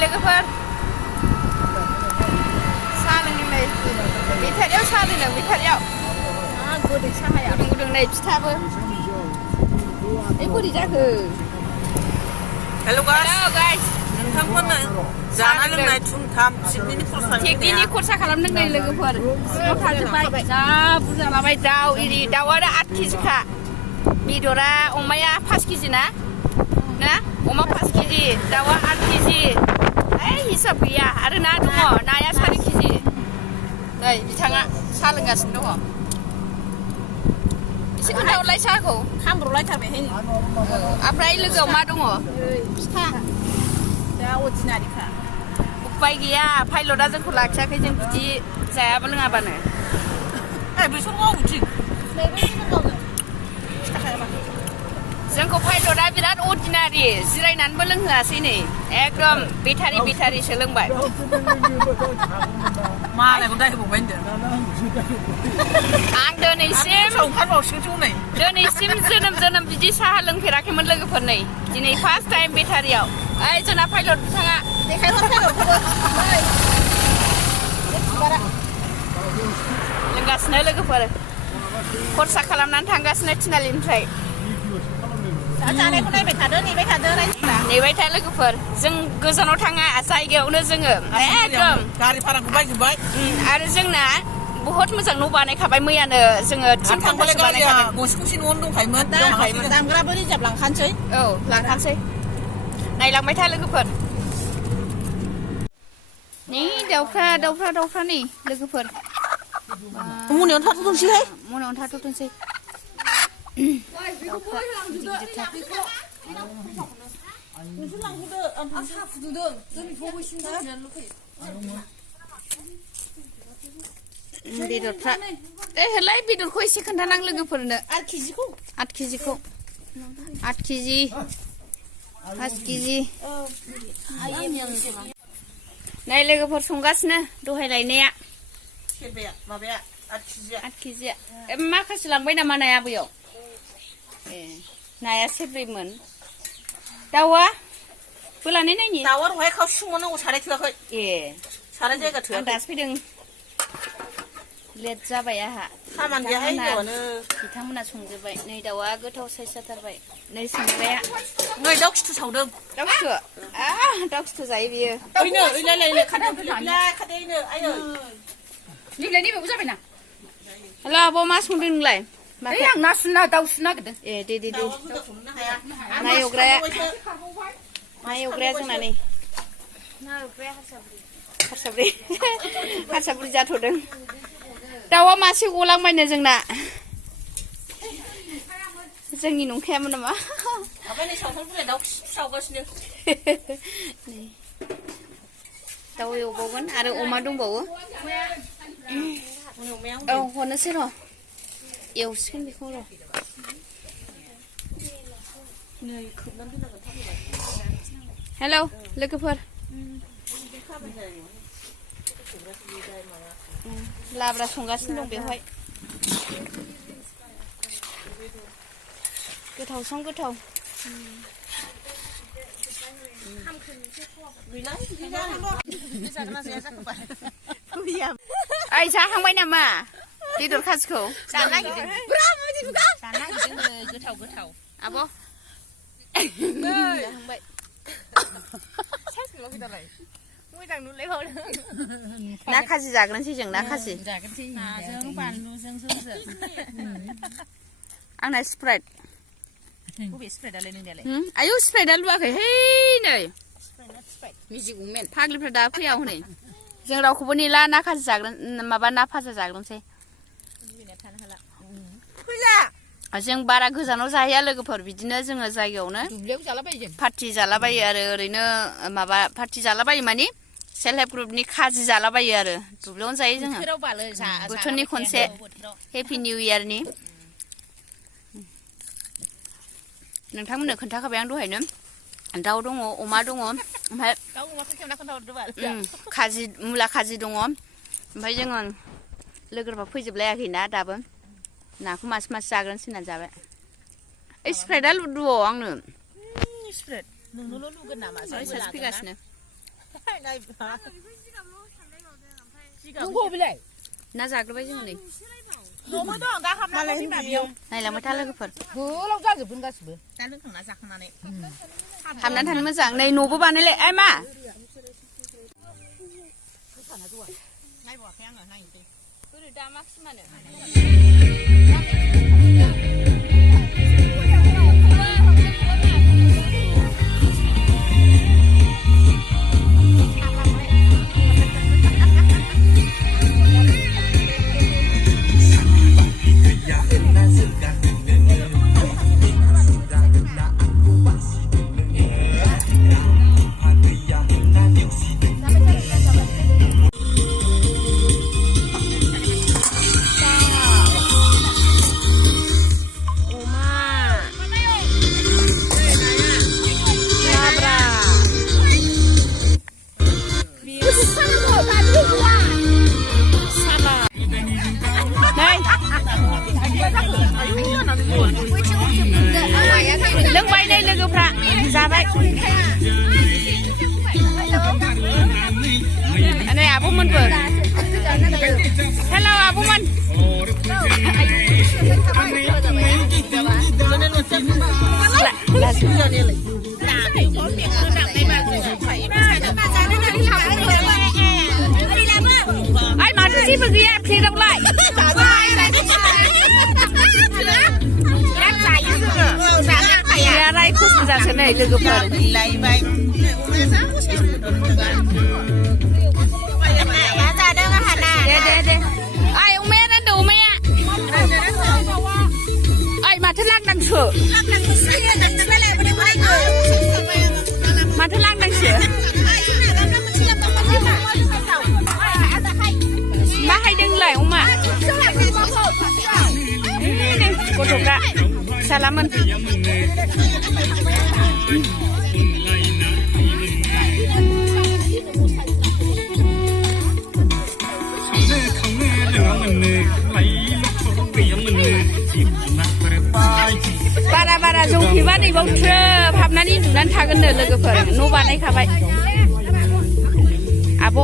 लोगोफोर साहा लोंदों नै बेटारियाव साहा लोंदों बेटारियाव गोदै साहाया गुदुं नै फिथाबो बोरै जाखो हेल' गाइस नोंथांमोननो जानाय लोंनाय थुमथाम पिकनिकनि खरसा खालामदों नै लोगोफोर सिङाव थाजोब्बाय जा बुरजा लाबाय दाउ इरि दाउआनो 8 केजिखा बेदरा अमाया 5 केजि ना अमा 5 केजि दाउआ 8 केजि हिसाब गैया आरो ना दङ नाया 4 केजि नै बिथाङा साहा लोंगासिनो दङ एसे खोन्थाहरलाय साहाखौ खामब्र'लायथारबायहाय ओमफ्राय लोगोआव मा दङ फिथा दा अर्डिनारिखा उपाय गैया पाइलटआ जोंखौ लाखियाखै जों बिदि जायाबा लोङाबानो बिसोर मावो जोंखौ पाइलटआ बिराद अर्डिनारि जिरायनानैबो लोंहोआसै नै एकदम बेटारिसो लोंबाय मालायखौ दायहोबावबाय होनदों आं दिनैसिम जोनोम बिदि साहा लोंफेराखैमोन लोगोफोर नै दिनै फार्स्ट टाइम बेटारियाव ओइ जोंना पाइलट बिथाङा लोंगासिनो लोगोफोर खरसा खालामनानै थांगासिनो थिनालिनिफ्राय जानायखौ नेबाय थादो नेबाय था लोगोफोर जों गोजानाव थाङा जायगायावनो जोङो एकदम गारि भाराखौ बायजोब्बाय आरो जोंना बहुत मोजां न' बानायखाबाय मैयानो जोङो थांबाय बानायखादों गंसे न'आवनो दंखायोमोन दामग्राबो रिजार्भ लांखानोसै लांखानोसै नायलांबाय था लोगोफोर नै दाउफ्रा नै लोगोफोर मोनायावनो थाथ'थोंसैहाय बेदरफ्रा होलाय बेदरखौ एसे खोन्थानां लोगोफोरनो 8 केजिखौ 8 केजि 5 केजि नै लोगोफोर संगासिनो दहाय लायनाया माबाया 8 केजिया माखासे लांबाय नामा नाया बैयाव नाया सेरब्रैमोन दाउआ बोलानै नायनि दाउआ दहाय खावसे संनांगौ साराय थोआखै साराय जायगा थोआखै आं दासो फैदों लेट जाबाय आंहा खामानि गैयाहाय बिथांमोना संजोब्बाय नै दाउआ गोथाव साइज जाथारबाय नै संग्राया नै दाउ खिथु सावदों दाउ खिथु जायो बियो नैबेयावबो जाबायना हेल' आब' मा संदों नोंलाय आं ना दाउ सुनो नागिरदों दे ना एवग्राया जोंना नै हारसाब्रै जाथ'दों दाउआ मासे गलांबायनो जोंना जोंनि नंखायामोन नामा दाउ एवबावगोन आरो अमा दंबावो हरनोसै र' एवसिगोन बेखौ र' हेल' लोगोफोर लाब्रा संगासिनो दं बेवहाय गोथाव ओइ जाखांबाय नामा बेदर खाजिखौ जानो नागिरदों गोथाव आब' जाखांबाय ना खाजि जाग्रोनोसै जों ना खाजि नाजों बानलुजों आंना स्प्राइट आयौ स्प्राइटआ लुवाखै है नै फाग्लिफ्रा दा फैया हनै जों रावखौबो नेला ना खाजि जाग्रोन माबा ना भाजा जाग्रोनोसै जों बारा गोजानाव जाहैया लोगोफोर बिदिनो जोङो जायगायावनो पार्टि जालाबायो आरो ओरैनो माबा पार्टि जालाबायो मानि सेल्फ हेल्प ग्रुपनि खाजि जालाबायो आरो दुब्लियावनो जायो जोङो बोथोरनि खनसे हेपि निउ इयारनि नोंथांमोननो खोन्थाखाबाय आं दहायनो दाउ दङ अमा दङ ओमफ्राय खाजि मुला खाजि दङ ओमफ्राय जोङो लोगोफोरा फैजोबलायाखैना दाबो नाखौ मासे जाग्रोनोसै होननानै जाबाय ओइ स्प्राइटआ लुदुअ आंनो स्प्राइट नोंनोल' लुगोन नामा सासे फैगासिनो 누구빌래? 나 자그러봐 지금 너무 더나 가만히 비벼. này là mới thắt lưng phật 그럼 가서 분가스 뭐. 나는 그나 자그만해. tham nan tham mới dạng này nụ bố bà này lại ai mà 나이 뭐 그냥 거 나이 돼. 그래 다 막심하네 lưng bay đây lưng gục ra ra vậy anh này à bố mình vừa hello à bố mình ai mà cái gì mà kia thì đọc lại ya rai khúc ra thế này lưng gục ra lại vậy. để ai ông mẹ nó đủ mẹ ai mà thất lạc đang sửa mà thất lạc đang sửa má hay đừng lại ông mà này cô thuộc ạ salaman बारा जौफिबा नैबावथ्रो हाबनानै उन्दुनानै थागोननो लोगोफोर न' बानायखाबाय आब'